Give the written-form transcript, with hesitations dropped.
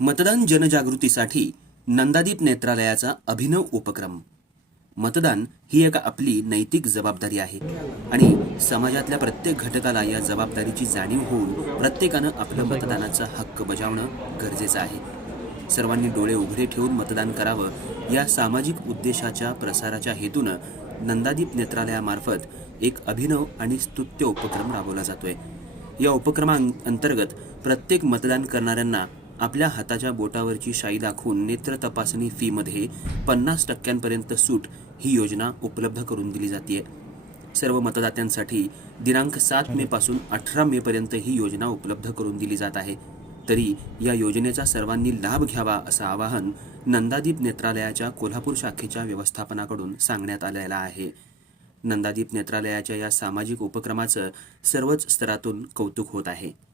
मतदान जनजागृतीसाठी नंदादीप नेत्रालयाचा अभिनव उपक्रम। मतदान ही एक आपली नैतिक जबाबदारी आहे आणि समाजातल्या प्रत्येक घटकाला या जबाबदारीची जाणीव होऊन प्रत्येकानं आपलं मतदानाचा हक्क बजावणं गरजेचं आहे। सर्वांनी डोळे उघडे ठेवून मतदान करावं या सामाजिक उद्देशाच्या प्रसाराच्या हेतूनं नंदादीप नेत्रालयामार्फत एक अभिनव आणि स्तुत्य उपक्रम राबवला जातोय। या उपक्रमांतर्गत प्रत्येक मतदान करणाऱ्यांना आपल्या हाताच्या बोटावरची शाई दाखवून नेत्र तपासणी फीमध्ये 50% सूट ही योजना उपलब्ध करून दिली जाते। सर्व मतदात्यांसाठी दिनांक 7 मे पासून 18 मे पर्यंत ही योजना उपलब्ध करून दिली जात आहे। तरी या योजनेचा सर्वांनी लाभ घ्यावा असं आवाहन नंदादीप नेत्रालयाच्या कोल्हापूर शाखेच्या व्यवस्थापनाकडून सांगण्यात आलेलं आहे। नंदादीप नेत्रालयाच्या या सामाजिक उपक्रमाचं सर्वच स्तरातून कौतुक होत आहे।